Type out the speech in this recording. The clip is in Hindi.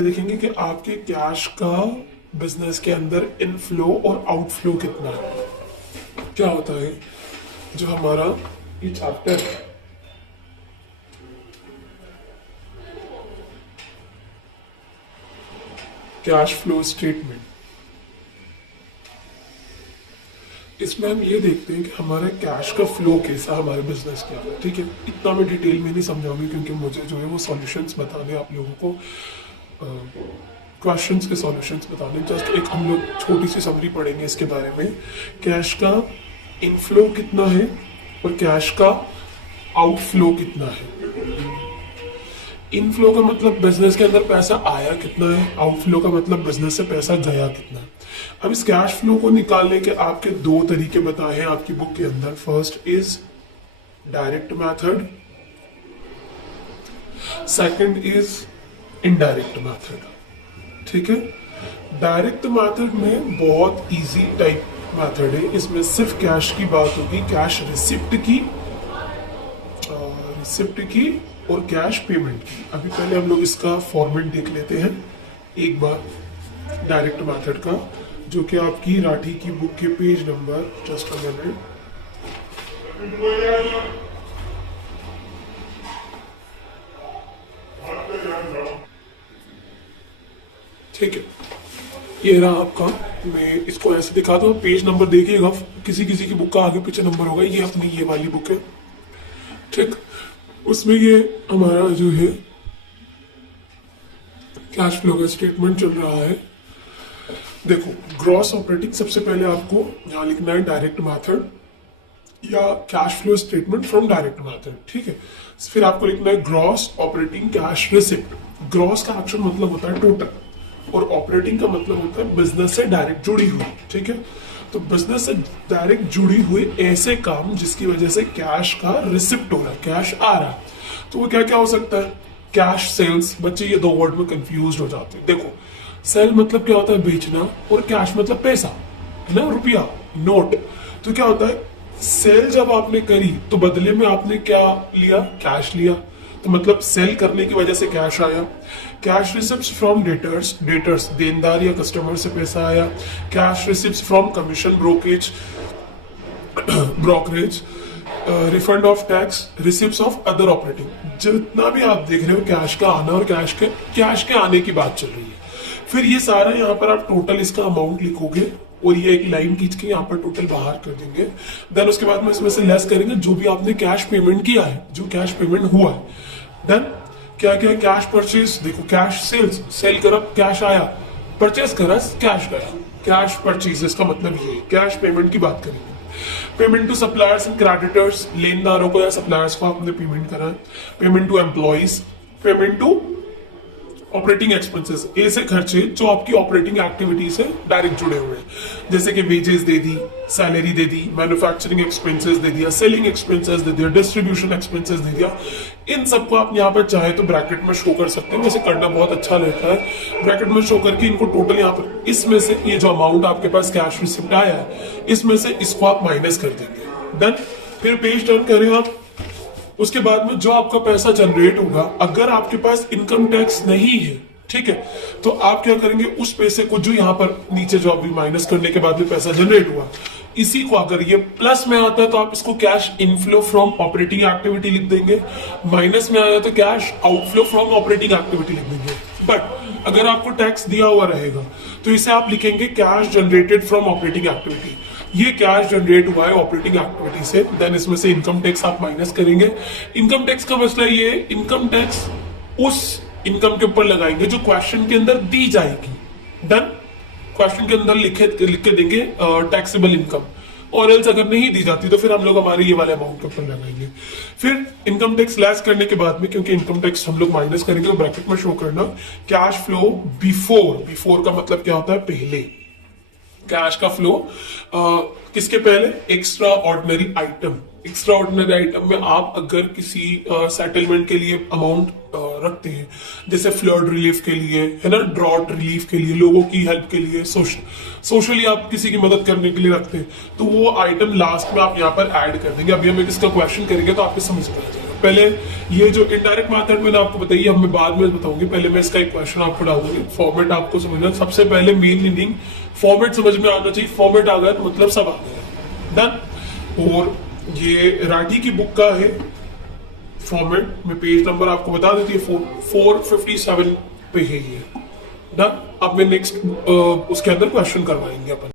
देखेंगे कि आपके कैश का बिजनेस के अंदर इनफ्लो और आउटफ्लो कितना है। क्या होता है जो हमारा ये चैप्टर है, कैश फ्लो स्टेटमेंट, इसमें हम ये देखते हैं कि हमारा कैश का फ्लो कैसा हमारे बिजनेस के अंदर। ठीक है, इतना मैं डिटेल में नहीं समझाऊंगी क्योंकि मुझे जो है वो सॉल्यूशंस बताने आप लोगों को, क्वेश्चंस के सॉल्यूशंस बताने। जस्ट एक हम लोग छोटी सी समरी पढ़ेंगे इसके बारे में, कैश का इनफ्लो कितना है और कैश का आउटफ्लो कितना है। इनफ्लो का मतलब बिजनेस के अंदर पैसा आया कितना है, आउटफ्लो का मतलब बिजनेस से पैसा गया कितना है। अब इस कैश फ्लो को निकालने के आपके दो तरीके बताए हैं आपकी बुक के अंदर। First is direct method, second is indirect method. ठीक है, डायरेक्ट मेथड में बहुत इजी टाइप मेथड है, इसमें सिर्फ कैश की बात होगी, कैश रिसिप्ट की और कैश पेमेंट की। अभी पहले हम लोग इसका फॉर्मेट देख लेते हैं एक बार डायरेक्ट मेथड का, जो कि आपकी राठी की बुक के page number, just a minute, ठीक है, ये रहा आपका। मैं इसको ऐसे दिखा दूं, पेज नंबर देखिएगा, किसी किसी की बुक का आगे पीछे नंबर होगा। ये अपनी ये वाली बुक है, ठीक, उसमें ये हमारा जो है कैश फ्लो का स्टेटमेंट चल रहा है। देखो, ग्रॉस ऑपरेटिंग सबसे पहले आपको यहां लिखना है डायरेक्ट मेथड या cash flow statement from direct method. ठीक है, फिर आपको लिखना है gross operating cash receipt. Gross का एक्शन मतलब होता है टोटल और ऑपरेटिंग का मतलब होता है बिजनेस से डायरेक्ट जुड़ी हुई। ठीक है, तो बिजनेस से डायरेक्ट जुड़ी हुई ऐसे काम जिसकी वजह से कैश का रिसिप्ट हो रहा है, कैश आ रहा है। तो वो क्या क्या हो सकता है, कैश सेल्स। बच्चे ये दो वर्ड में कंफ्यूज हो जाते हैं। देखो, सेल मतलब क्या होता है, बेचना, और कैश मतलब पैसा, है ना, रुपया, नोट। तो क्या होता है, सेल जब आपने करी तो बदले में आपने क्या लिया, कैश लिया, तो मतलब सेल करने की वजह से कैश आया। Cash receipts from debtors, debtors देनदार या कस्टमर से पैसा आया। Cash receipts from commission brokerage, refund of tax, receipts of other operating. जितना भी आप देख रहे हो कैश का आना और कैश के आने की बात चल रही है। फिर ये सारा यहाँ पर आप टोटल इसका अमाउंट लिखोगे और ये एक लाइन खींच के यहाँ पर टोटल बाहर कर देंगे। देन उसके बाद में इसमें से लेस करेंगे जो भी आपने कैश पेमेंट किया है, जो कैश पेमेंट हुआ है। देन क्या क्या, कैश परचेज, देखो कैश सेल्स, सेल करा कैश आया, परचेज करा कैश गया, कैश परचेज, इसका मतलब ये कैश पेमेंट की बात करेंगे। Payment to suppliers and creditors, लेनदारों को या सप्लायर्स को आपने पेमेंट करा है। Payment to employees, payment to operating expenses, ऐसे खर्चे जो आपकी ऑपरेटिंग एक्टिविटी से डायरेक्ट जुड़े हुए हैं, जैसे कि वेजेस दे दी, सैलरी दे दी, मैन्युफैक्चरिंग एक्सपेंसेस दे दिया, सेलिंग एक्सपेंसेस दे दिया, डिस्ट्रीब्यूशन एक्सपेंसेस दे दिया। इन सबको आप यहाँ पर चाहे तो ब्रैकेट में शो कर सकते हैं, वैसे करना बहुत अच्छा रहता है। ब्रैकेट में शो करके इनको टोटल यहाँ पर, इसमें से ये जो अमाउंट आपके पास कैश रिसिप्ट आया है, इसमें से इसको आप माइनस कर देंगे। देन फिर पेज टर्न करें आप। उसके बाद में जो आपका पैसा जनरेट होगा, अगर आपके पास इनकम टैक्स नहीं है, ठीक है, तो आप क्या करेंगे, उस पैसे को जो यहाँ पर नीचे जो अभी माइनस करने के बाद में पैसा जनरेट हुआ, इसी को अगर ये प्लस में आता है तो आप इसको cash inflow from operating activity लिख देंगे, माइनस में आया तो cash outflow from operating activity लिख देंगे। बट अगर आपको टैक्स दिया हुआ रहेगा तो इसे आप लिखेंगे cash generated from operating activity. ये कैश जनरेट हुआ है ऑपरेटिंग एक्टिविटी से। देन इसमें से इनकम टैक्स आप माइनस करेंगे। इनकम टैक्स का मसला ये, इनकम टैक्स उस इनकम के ऊपर लगाएंगे जो क्वेश्चन के अंदर दी जाएगी। डन, क्वेश्चन के अंदर लिख के देंगे टैक्सेबल इनकम, और एल्स अगर नहीं दी जाती तो फिर हम लोग हमारे ये वाले अमाउंट के ऊपर लगाएंगे। फिर इनकम टैक्स लेस करने के बाद में, क्योंकि इनकम टैक्स हम लोग माइनस करेंगे, तो ब्रैकेट में शो करना कैश फ्लो बिफोर। बिफोर का मतलब क्या होता है, पहले। कैश का फ्लो किसके पहले, extra ordinary item. Extra ordinary item में आप अगर किसी सेटलमेंट के लिए अमाउंट रखते हैं, जैसे फ्लड रिलीफ के लिए, है ना, ड्रॉट रिलीफ के लिए, लोगों की हेल्प के लिए, सोशली आप किसी की मदद करने के लिए रखते हैं, तो वो आइटम लास्ट में आप यहाँ पर ऐड कर देंगे। अभी हम इसका क्वेश्चन करेंगे तो आपको समझ में आ जाएगा। पहले ये जो इनडायरेक्ट मेथड मैंने आपको बताई है, मैं बाद में बताऊंगी, पहले मैं इसका एक क्वेश्चन आपको डाल दूंगी। फॉर्मेट आपको समझना, सबसे पहले मेन मीनिंग फॉर्मेट समझ में आना चाहिए। फॉर्मेट आ गया मतलब सब आ गया, डन। और ये राठी की बुक का है फॉर्मेट, मैं पेज नंबर आपको बता देती है, 457 पे है ये, डन। अब मैं नेक्स्ट उसके अंदर क्वेश्चन करवाएंगे अपन।